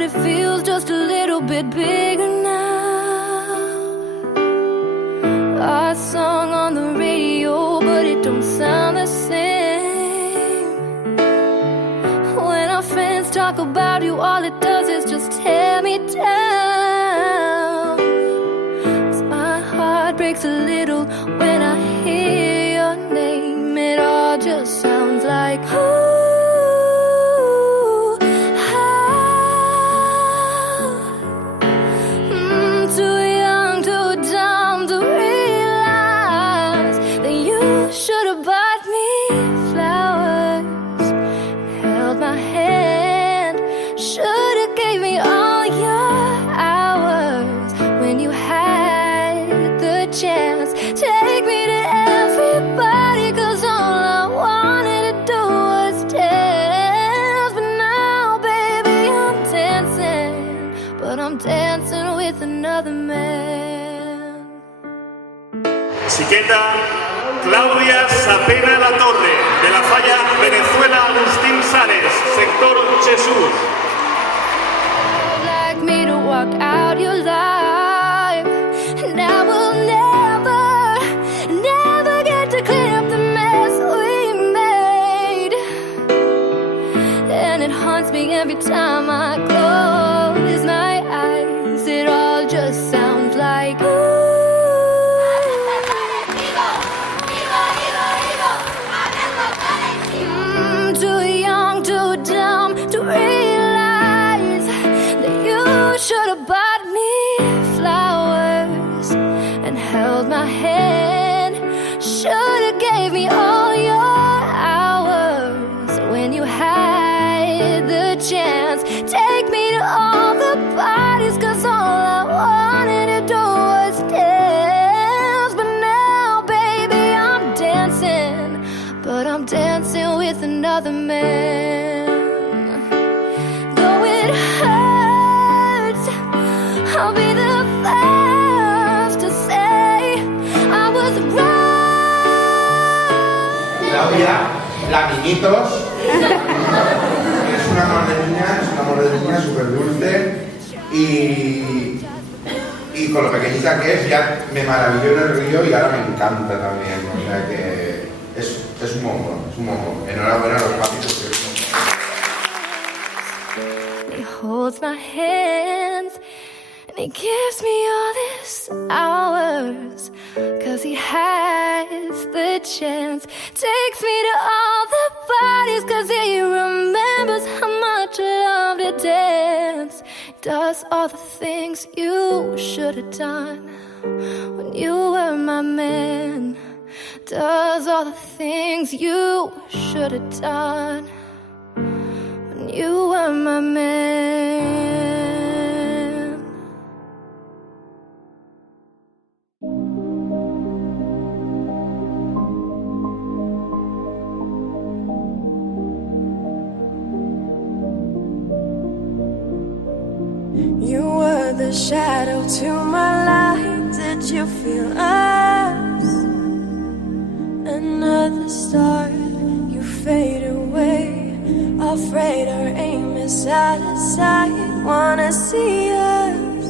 but it feels just a little bit bigger now. Our song on the radio, but it don't sound the same. When our friends talk about you, all it does is just tear me down. 'Cause my heart breaks a little when I hear your name. It all just sounds like too young, too dumb to realize that you should have bought me flowers, held my hand, should have gave me all your hours when you had the chance. Take me to everybody, 'cause all I wanted to do was dance. But now, baby, I'm dancing, but I'm dancing with another man. Etiqueta Claudia Sapena La Torre, de la Falla Venezuela Agustín Sales, sector Jesús. Like me to walk out your life, and I will never get to clean up the mess we made. And it haunts me every time I close my eyes. It all just sounds like too young, too dumb to realize that you should have bought me flowers and held my hand, should have gave me all your hours when you had the chance. Take me to all the parties, 'cause all I wanted to do was dance. But now, baby, I'm dancing, but I'm dancing with another man. Though it hurts, I'll be the first to say I was right. Claudia, la Miñitos, es un amor de niña súper dulce y con lo pequeñita que es ya me maravilló en el río y ahora me encanta también, o sea que es un bombón, enhorabuena a los papis. He holds my hands and he gives me all his hours, 'cause he has the chance. Takes me to all the parties, 'cause he remembers how much I love to dance. Does all the things you should have done when you were my man. Does all the things you should have done when you were my man. You were the shadow to my light. Did you feel us? Another star, you fade away. Afraid our aim is out of sight. Wanna see us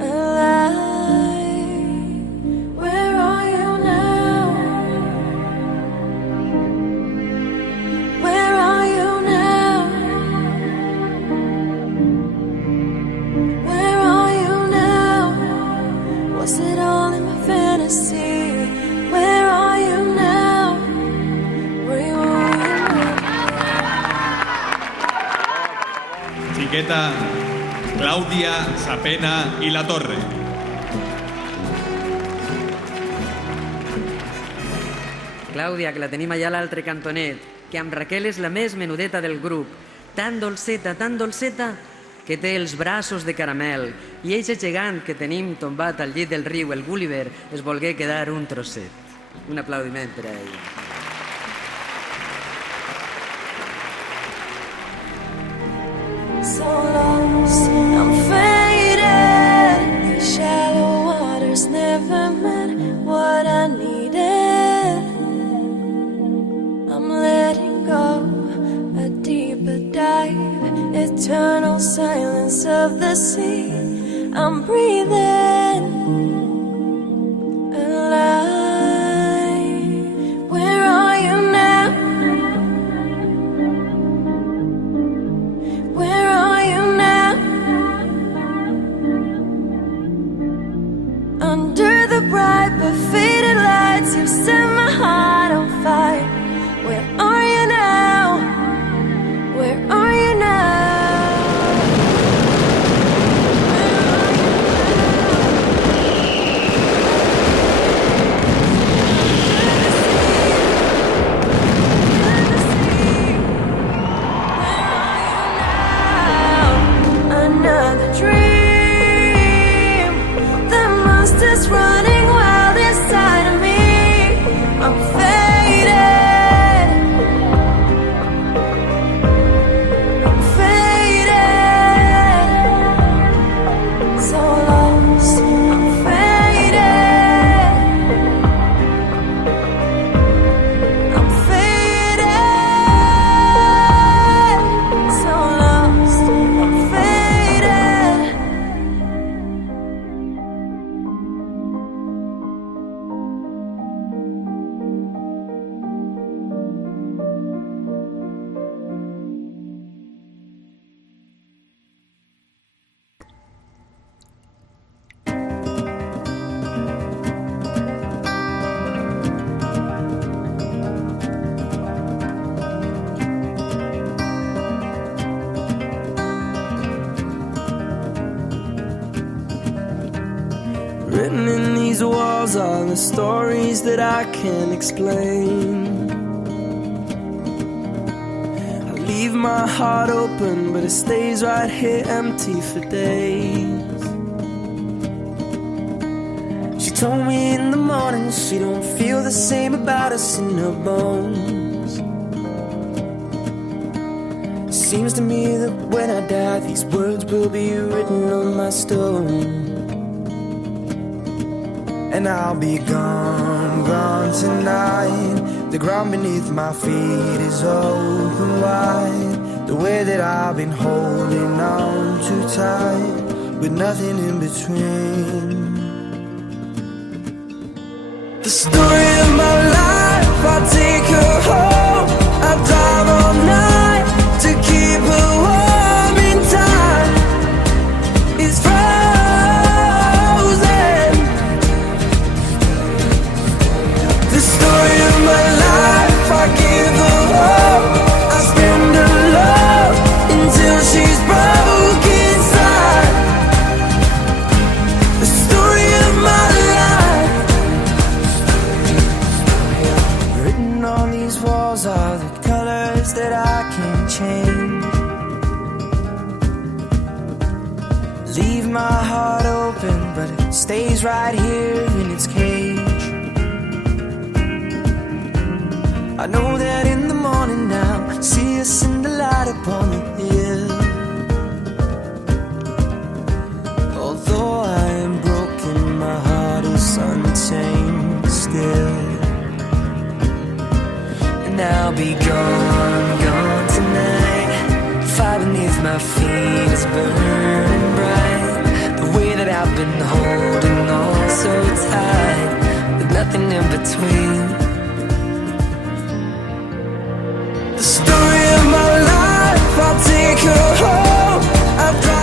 alive. Where are you now? Where are you now? Where are you now? Was it all in my fantasy? Where are you now? Where are you now? Etiqueta Claudia Sapena i La Torre. Clàudia, que la tenim allà a l'altre cantonet, que amb Raquel és la més menudeta del grup, tan dolceta, que té els braços de caramel, i eixe gegant que tenim tombat al llit del riu, el Gulliver, es volgué quedar un trosset. Un aplaudiment per a ella. So lost, I'm faded. These shallow waters never meant what I needed. I'm letting go, a deeper dive. It eternal silence of the sea. I'm breathing alive. Where are you now? Where are you now? Under the bright but faded lights, you set my heart on fire. Where are you now? Where are you now? Another dream. The monster's running wild inside of me. I'm faded. I'm faded. So lost. I'm faded. I'm faded. So lost. I'm faded. Written in these walls are the stories that I can't explain. I leave my heart open, but it stays right here empty for days. She told me in the morning she don't feel the same about us in her bones. Seems to me that when I die, these words will be written on my stone. And I'll be gone, gone tonight. The ground beneath my feet is open wide. The way that I've been holding on too tight, with nothing in between. The story of my life, I take her home. I drive all night to keep her warm in time. It's frozen. The story of my life, I give her hope. I spend her love until she's broke inside. The story of my life. Written on these walls are the colors that I can't change. Leave my heart open, but it stays right here in its cage. I know that in the morning now, see us in the light upon the hill. Although I am broken, my heart is untamed still. And I'll be gone, gone tonight. Fire beneath my feet is burning bright. The way that I've been holding on so tight, with nothing in between. The story of my life, I'll take her home. I'll drive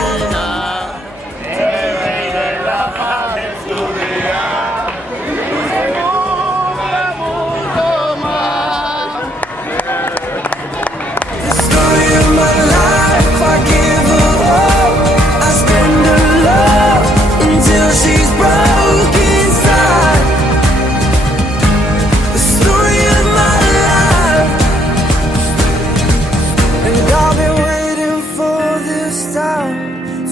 the story of my life, I give her hope. I spend her love until she's broke inside. The story of my life. And I've been waiting for this time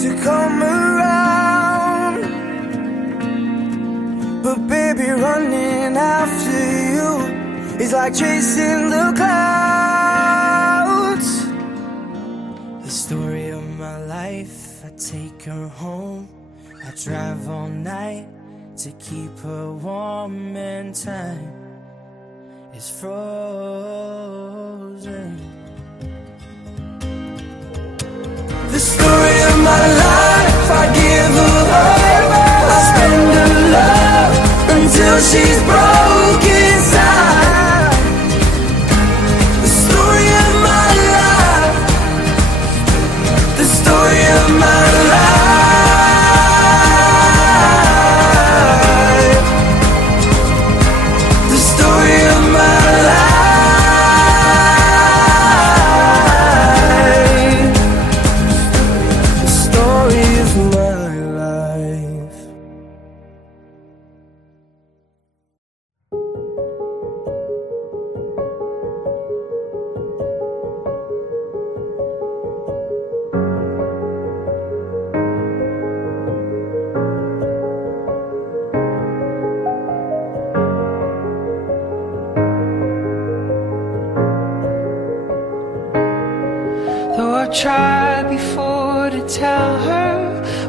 to come around. But baby, running after you is like chasing the clouds. The story of my life, I take her home. I drive all night to keep her warm, and time is frozen. the story of my life. I give her up, I spend her love until she's broken inside. The story of my life, the story of my life, the story of my life, the story of my life. Though I tried before to tell her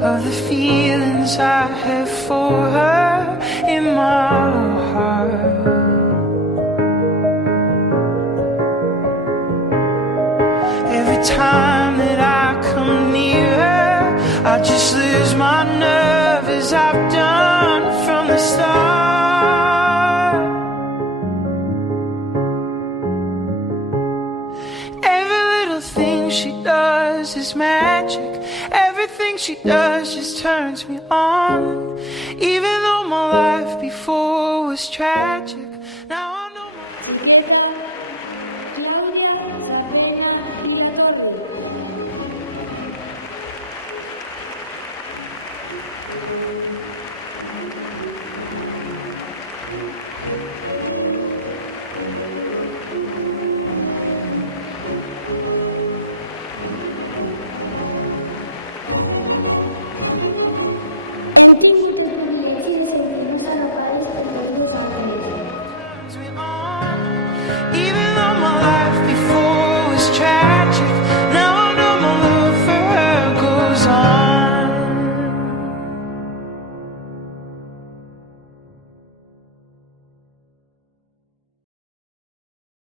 of the feelings I have for her in my heart. Every time that I come near her, I just lose my nerve as I've done from the start. Every little thing she does is magic. Everything she does just turns me on. Even though my life before was tragic,